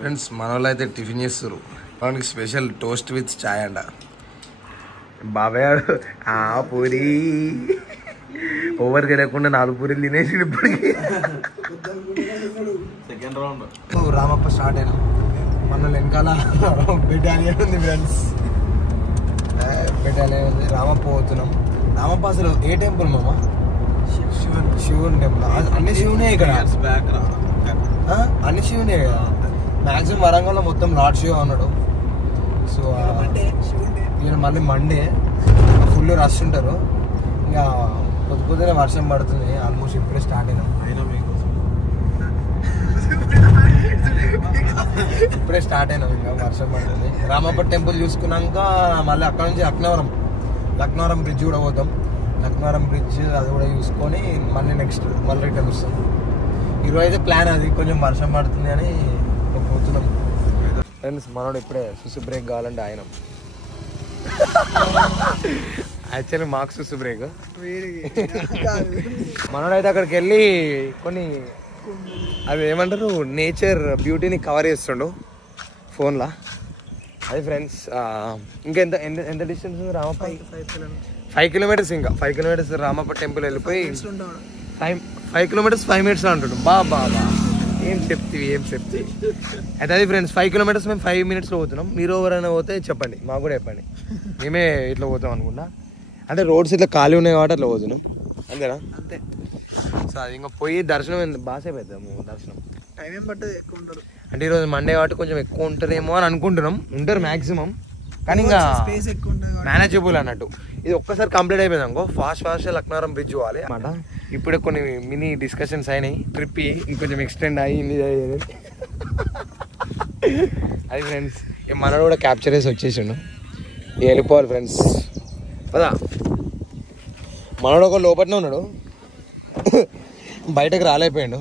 Friends మన వాళ్ళు అయితే టిఫిన్ చేస్తారు. మనకి స్పెషల్ టోస్ట్ విత్ చాయ్ అంట. బాబాయ్ పూరి ఓవర్కి లేకుండా 4 పూరీలు తినేసి ఇప్పటికి సెకండ్ రౌండ్ రామప్ప స్టార్ట్ అయినా. మన వెనకాల బెటాలియన్ ఉంది ఫ్రెండ్స్, బెటాలియన్ ఉంది. రామప్ప పోతున్నాం. రామప్ప అసలు ఏ టెంపుల్ మామ? శివుని టెంపుల్. అన్ని శివునే ఇక్కడ, అన్ని శివునే కదా. మ్యాక్సిమం వరంగల్లో మొత్తం లార్డ్ శివ ఉన్నాడు. సో ఈయన మళ్ళీ మండే ఫుల్ రష్ ఉంటారు. ఇంకా పొద్దునే వర్షం పడుతుంది. ఆల్మోస్ట్ ఇప్పుడే స్టార్ట్ అయినాం. ఇప్పుడే స్టార్ట్ అయినాం, ఇంకా వర్షం పడుతుంది. రామప్ప టెంపుల్ చూసుకున్నాక మళ్ళీ అక్కడ నుంచి లక్నవరం బ్రిడ్జ్ కూడా పోతాం. లక్నవరం బ్రిడ్జ్ అది కూడా చూసుకొని మళ్ళీ నెక్స్ట్ మళ్ళీ రిటర్న్ వస్తాం. ఈరోజు అయితే ప్లాన్ అది, కొంచెం వర్షం పడుతుంది అని పోతున్నాం. ఫ్రెండ్స్ మనోడు ఇప్పుడే సుసు బ్రేక్ కావాలంటే ఆయన యాక్చువల్లీ మాకు సుసు బ్రేక్. మనోడైతే అక్కడికి వెళ్ళి కొన్ని అవి ఏమంటారు నేచర్ బ్యూటీని కవర్ చేస్తుండు ఫోన్లో. అది ఫ్రెండ్స్ ఇంకెంత ఎంత డిస్టెన్స్ ఉంది రామప్ప? 5 కిలోమీటర్స్. ఇంకా 5 కిలోమీటర్స్ రామప్ప టెంపుల్ వెళ్ళిపోయి 5 కిలోమీటర్స్ 5 మినిట్స్ అంటాడు. బా ఏం చెప్తివి అయితే అది ఫ్రెండ్స్ 5 కిలోమీటర్స్ మేము 5 మినిట్స్లో పోతున్నాం. మీరు ఎవరైనా పోతే చెప్పండి, మాకు కూడా చెప్పండి. మేమే ఇట్లా పోతాం అనుకుంటా. అంటే రోడ్స్ ఇట్లా ఖాళీ ఉన్నాయి కాబట్టి అట్లా పోతున్నాం, అంతేనా? అంతే. సో అది ఇంకా పోయి దర్శనం బాగా పెద్దాము. దర్శనం టైం ఏం పట్టదు, ఎక్కువ ఉంటారు. అంటే ఈరోజు మండే కాబట్టి కొంచెం ఎక్కువ ఉంటారేమో అని అనుకుంటున్నాం. ఉంటారు మ్యాక్సిమం, కానీ ఇంకా మేనేజబుల్ అన్నట్టు. ఇది ఒక్కసారి కంప్లీట్ అయిపోయింది అనుకో ఫాస్ట్ లక్నవరం బ్రిడ్జ్ పోవాలి అన్నమాట. ఇప్పుడే కొన్ని మినీ డిస్కషన్స్ అయినాయి. ట్రిప్ ఇంకొంచెం ఎక్స్టెండ్ అయ్యింది అది ఫ్రెండ్స్. మనోడు కూడా క్యాప్చర్ చేసి వచ్చేసిండు. వెళ్ళిపోవాలి ఫ్రెండ్స్. పదా మనోడు ఒక లోపలనే ఉన్నాడు, బయటకు రాలేకపోయాడు.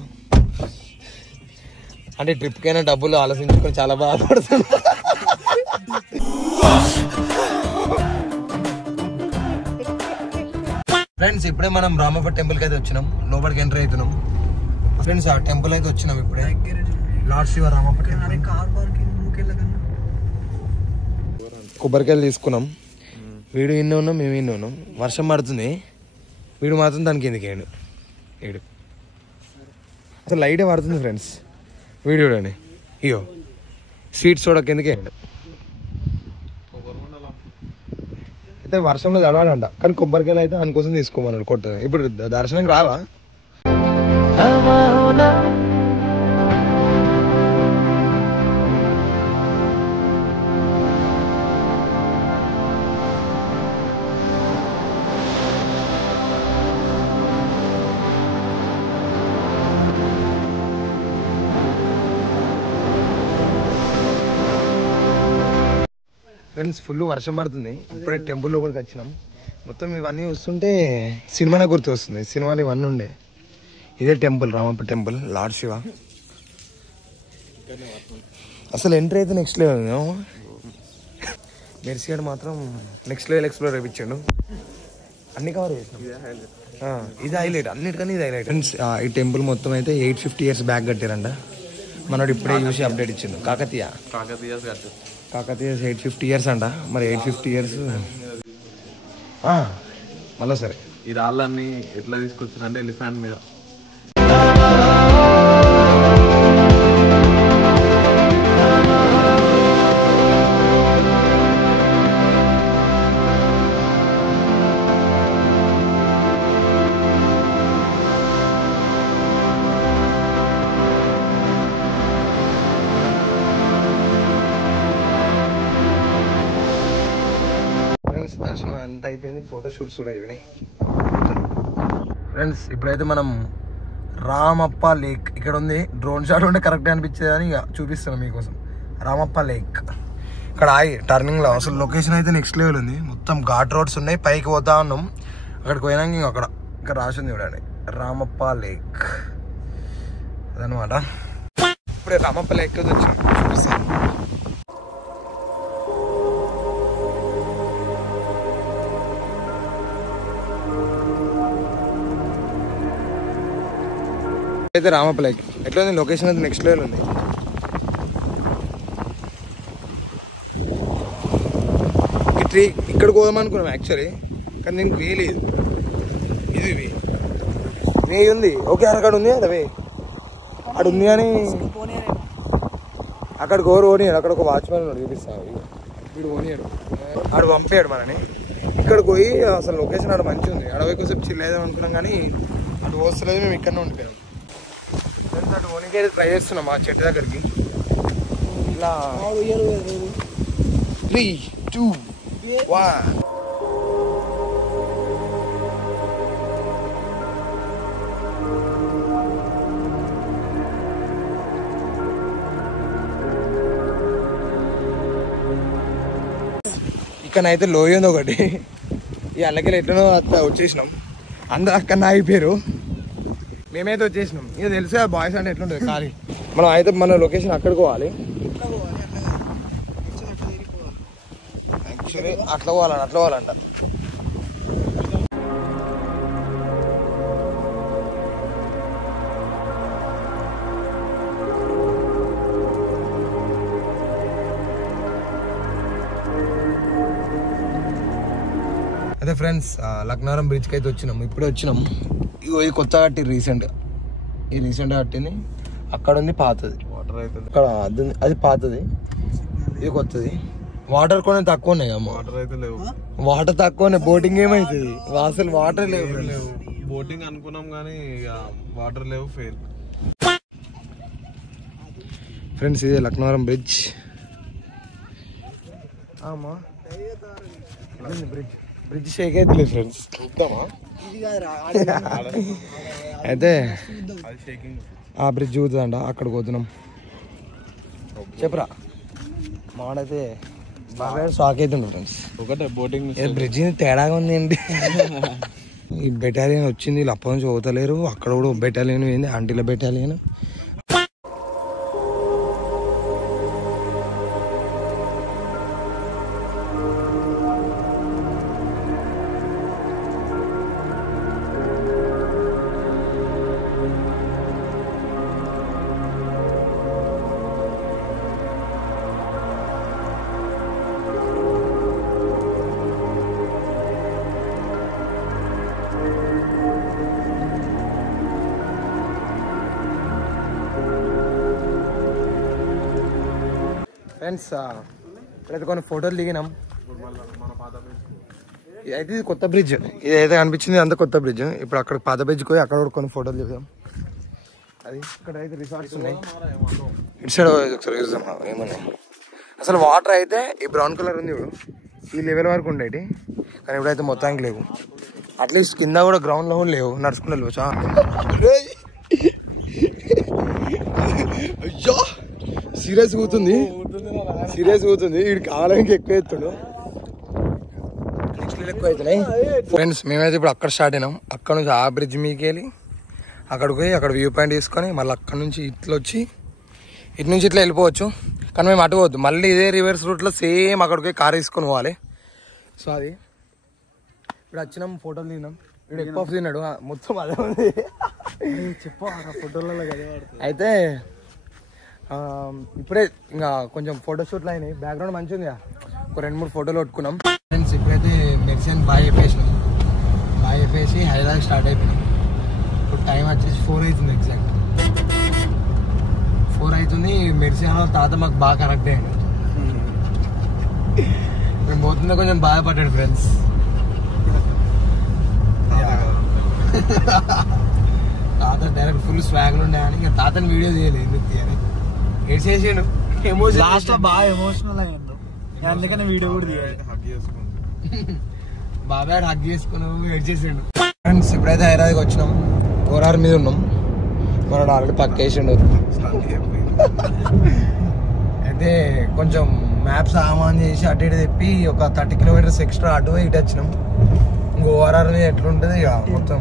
అంటే ట్రిప్కైనా డబ్బులు ఆలోచించుకొని చాలా బాధపడుతున్నాడు. ఫ్రెండ్స్ ఇప్పుడే మనం రామప్ప టెంపుల్కి అయితే వచ్చినాం. లోపలికి ఎంటర్ అవుతున్నాం ఫ్రెండ్స్. ఆ టెంపుల్ అయితే వచ్చినాం ఇప్పుడే, లార్డ్ శివ రామప్ప టెంపుల్. కొబ్బరికాయలు తీసుకున్నాం. వీడు ఇన్ని ఉన్నాం, మేము ఇన్ని ఉన్నాం. వర్షం పడుతుంది, వీడు మాత్రం దానికి ఎందుకు ఏడు అసలు లైటే పడుతుంది ఫ్రెండ్స్. వీడు చూడండి, ఇయో స్వీట్స్ చూడక ఎందుకు వేయండు. అయితే వర్షంలో తడవాడంట, కానీ కొబ్బరికాయలు అయితే అందుకోసం తీసుకోమన్నాడు. కొట్ట ఇప్పుడు దర్శనంకి రావా? ఫ్రెండ్స్ ఫుల్ వర్షం పడుతుంది. ఇప్పుడే టెంపుల్ లోపలికి వచ్చినాం. మొత్తం ఇవన్నీ వస్తుంటే సినిమానే గుర్తు వస్తుంది. సినిమాలు ఇవన్నీ ఉండే. ఇదే temple, Ramappa temple, lord Shiva. అసలు ఎంట్రీ అయితే నెక్స్ట్ లెవెల్. మెర్సిగాడు మాత్రం నెక్స్ట్ లెవెల్ ఎక్స్ప్లోర్ చేయించాడు. అన్ని కవర్ చేసినాం. ఇది హైలైట్, అన్నిటికన్నా ఇది హైలైట్ ఫ్రెండ్స్. ఈ టెంపుల్ మొత్తం అయితే 850 years బ్యాక్ కట్టారంట. మనోడు ఇప్పుడే చూసి అప్డేట్ ఇచ్చిండు. కాకతీయ 850 years అంట. మరి 850 years మళ్ళా సరే. ఈ రాళ్ళన్నీ ఎట్లా తీసుకొచ్చారంటే ఎలిఫెంట్ మీద. దర్శనం అంతా అయిపోయింది, ఫోటోషూట్స్ కూడా అయిపోయినాయి ఫ్రెండ్స్. ఇప్పుడైతే మనం రామప్ప లేక్ ఇక్కడ ఉంది. డ్రోన్ షాట్ ఉంటే కరెక్ట్ అనిపించేది అని ఇక చూపిస్తున్నాం మీకోసం. రామప్ప లేక్ ఇక్కడ ఆగి టర్నింగ్లో. అసలు లొకేషన్ అయితే నెక్స్ట్ లెవెల్ ఉంది. మొత్తం ఘాట్ రోడ్స్ ఉన్నాయి. పైకి పోతా ఉన్నాం. అక్కడికి పోయినాక ఇంక ఇక్కడ రాసింది చూడండి, రామప్ప లేక్ అదనమాట. ఇప్పుడే రామప్ప లేక్ వచ్చాం, చూపిస్తాను. అయితే రామప్ప లేక్ ఎట్లా ఉంది? లొకేషన్ అయితే నెక్స్ట్ లెవెల్ ఉంది. ట్రీ ఇక్కడ పోదాం అనుకున్నాం యాక్చువల్లీ, కానీ నేను వే లేదు. ఇది వే ఉంది, ఓకే అక్కడ ఉంది కదా వే, అక్కడ ఉంది కానీ అక్కడికి ఓరు ఓనియాడు. అక్కడ ఒక వాచ్మెన్ ఉన్నాడు, చూపిస్తాను. వీడు ఓనియాడు, ఆడు పంపాడు మనని. ఇక్కడికి పోయి అసలు లొకేషన్ ఆడ మంచిగా ఉంది. అడవి కోసం చిల్లేదాం అనుకున్నాం కానీ అటు వస్తలేదు, మేము ఇక్కడనే ఉండిపోయాం. అటు ఓనికే ట్రై చేస్తున్నాం ఆ చెట్టు దగ్గరికి. ఇలా 3, 2, 1. ఇక్కడైతే లోయ ఉంది ఒకటి, ఈ అల్లకెళ్ళి ఎట్లనో అట్లా వచ్చేసినాం. అందరూ అక్కడ ఆగిపోయారు, మేమైతే వచ్చేసినాం. ఇక తెలుసా బాయ్స్ అంటే ఎట్లుంటుంది ఖాళీ. మనం అయితే మన లొకేషన్ అక్కడికి పోవాలి. యాక్చువల్లీ అట్లా పోవాలంట. అదే ఫ్రెండ్స్, లక్నవరం బ్రిడ్జ్కి అయితే వచ్చినాం, ఇప్పుడే వచ్చినాం. ఇది కొత్త కట్టి రీసెంట్గా కట్టింది. అక్కడ ఉంది పాతది, వాటర్ అయితే అక్కడ అది పాతది, ఇది కొత్తది. వాటర్ కొన్ని తక్కువ ఉన్నాయి అమ్మ, వాటర్ అయితే లేవు. వాటర్ తక్కువనే, బోటింగ్ ఏమైతుంది అసలు, వాటర్ లేవు. బోటింగ్ అనుకున్నాం కానీ వాటర్ లేవు, ఫెయిల్. ఫ్రెండ్స్ ఇదే లక్నవరం బ్రిడ్జ్. బ్రిడ్జ్ షేక్ అయితే ఫ్రెండ్స్, చూద్దామా? అయితే ఆ బ్రిడ్జ్ చూద్దాంట, అక్కడికి పోతున్నాం. చెప్పరా మాడైతే బాగా షాక్ అవుతుండే ఫ్రెండ్స్. ఒకటే బోటింగ్ బ్రిడ్జ్ తేడాగా ఉంది ఏంటి. ఈ బెటాలియన్ వచ్చింది, వీళ్ళు అప్పటి నుంచి పోతలేరు. అక్కడ కూడా బెటాలియన్ ఏంది, ఆంటీల బెటాలియన్. ఫ్రెండ్స్ ఇక్కడైతే కొన్ని ఫోటోలు దిగినాం. అయితే ఇది కొత్త బ్రిడ్జ్, ఇదైతే అనిపించింది అంత కొత్త బ్రిడ్జ్. ఇప్పుడు అక్కడ పాత బ్రిడ్జ్ పోయి అక్కడ కూడా కొన్ని ఫోటోలు దిగుదాం. అది ఇక్కడ అయితే రిసార్ట్స్ ఉన్నాయి, ఇటు సైడ్ ఒకసారి చూద్దాం ఏమన్నా. అసలు వాటర్ అయితే ఈ బ్రౌన్ కలర్ ఉంది ఇప్పుడు, ఈ లెవెల్ వరకు ఉండేవి, కానీ ఇప్పుడైతే మొత్తానికి లేవు. అట్లీస్ట్ కింద కూడా గ్రౌండ్లో కూడా లేవు, నడుచుకుంటూ వెళ్ళవచ్చు. అయ్యో సీరియస్ కూతుంది, వీడు కావాలని ఎక్కువ ఎత్తుడు. నెక్స్ట్ ఎక్కువ అవుతున్నాయి. ఫ్రెండ్స్ మేమైతే ఇప్పుడు అక్కడ స్టార్ట్ అయినాం. అక్కడ నుంచి ఆ బ్రిడ్జ్ మీదకి వెళ్ళి అక్కడికి పోయి అక్కడ వ్యూ పాయింట్ తీసుకొని మళ్ళీ అక్కడ నుంచి ఇట్లా వచ్చి ఇటు నుంచి ఇట్లా వెళ్ళిపోవచ్చు. కానీ మేము అటు పోవద్దు, మళ్ళీ ఇదే రివర్స్ రూట్లో సేమ్ అక్కడికి కార్ తీసుకొని పోవాలి. సో అది ఇప్పుడు వచ్చినాం, ఫోటోలు తిన్నాం. వీడు ఎక్కువ తిన్నాడు, మొత్తం అదే ఉంది చెప్పు ఫోటోలలో. అయితే ఇప్పుడే ఇంకా కొంచెం ఫోటోషూట్లు అయినాయి, బ్యాక్గ్రౌండ్ మంచిగా ఉంది, ఒక 2-3 ఫోటోలు కొట్టుకున్నాం. ఫ్రెండ్స్ ఇప్పుడైతే మెడిసిన్ బాగా చెప్పేసి హైదరాబాద్ స్టార్ట్ అయిపోయినాం. ఇప్పుడు టైం వచ్చేసి 4 అవుతుంది, ఎగ్జాక్ట్ 4 అవుతుంది. మెడిసిన్ తాత మాకు బాగా కనెక్ట్ అయ్యాడు, మేము పోతుందే కొంచెం బాధపడ్డాడు ఫ్రెండ్స్. తాత డైరెక్ట్ ఫుల్ స్వాగ్లు ఉండేయని ఇంకా తాతని వీడియో తీయలేదు, ఎందుకు తీయాలి, ఏడ్చేసాడు. లాస్ట్ బాగా ఎమోషనల్ అయ్యిండు, అందుకని వీడియో కూడా తీయాలి. బాబాయ్ హగ్ చేసుకుని ఏడ్చేసాడు. ఫ్రెండ్స్ ఇప్పుడైతే హైదరాబాద్కి వచ్చినాం, 4R మీద ఉన్నాం. మనడు ఆల్రెడీ పక్కేసిండు. అయితే కొంచెం మ్యాప్స్ ఆమాన్ చేసి అటు ఇటు తెప్పి ఒక 30 కిలోమీటర్స్ ఎక్స్ట్రా అటు ఇటు వచ్చినాం. ఇంకో 4R మీద ఎట్లుంటుంది ఇక మొత్తం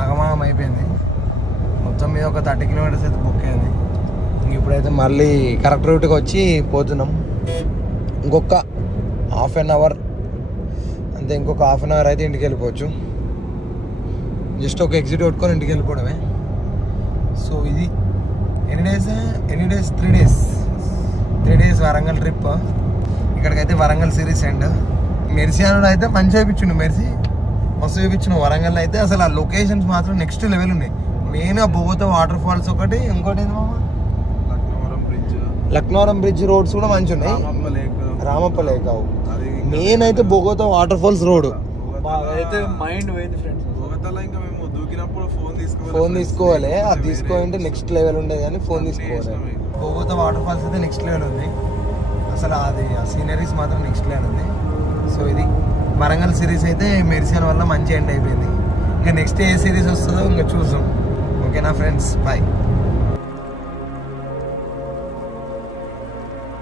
ఆగమాగం అయిపోయింది. మొత్తం మీద ఒక 30 కిలోమీటర్స్ అయితే బుక్ అయింది. ఇప్పుడైతే మళ్ళీ కరెక్ట్ రూట్కి వచ్చి పోతున్నాం. ఇంకొక హాఫ్ అన్ అవర్ అంతే, ఇంకొక హాఫ్ అన్ అవర్ అయితే ఇంటికి వెళ్ళిపోవచ్చు. జస్ట్ ఒక ఎగ్జిట్ కొట్టుకొని ఇంటికి వెళ్ళిపోవడమే. సో ఇది ఎన్ని డేస్ 3 డేస్ వరంగల్ ట్రిప్. ఇక్కడికైతే వరంగల్ సిరీస్ అండ్ మెర్సియాలో అయితే మంచి చూపించిండు. మెర్సి మస్తు చూపించిన. వరంగల్ అయితే అసలు ఆ లొకేషన్స్ మాత్రం నెక్స్ట్ లెవెల్ ఉన్నాయి. మెయిన్ బొగోతా వాటర్ ఫాల్స్ ఒకటి, ఇంకోటి లక్నవరం బ్రిడ్జ్ రోడ్స్ కూడా మంచి ఉన్నాయి. రామప్ప లేక్ మెయిన్ అయితే బొగోతా వాటర్ ఫాల్స్ రోడ్ అయితే మైండ్ పోయింది ఫ్రెండ్స్. ఫోన్ తీసుకోవాలి. అది తీసుకోవాలంటే నెక్స్ట్ లెవెల్ ఉండేది కానీ ఫోన్ తీసుకోవాలి. బొగోతా వాటర్ ఫాల్స్ అయితే నెక్స్ట్ లెవెల్ ఉంది. అసలు అది ఆ సీనరీస్ మాత్రం నెక్స్ట్ లెవెల్ ఉంది. సో ఇది వరంగల్ సిరీస్ అయితే మెర్సియన్ వల్ల మంచి ఎండ్ అయిపోయింది. ఇంకా నెక్స్ట్ ఏ సిరీస్ వస్తుందో ఇంకా చూసాం. ఓకేనా ఫ్రెండ్స్, బాయ్.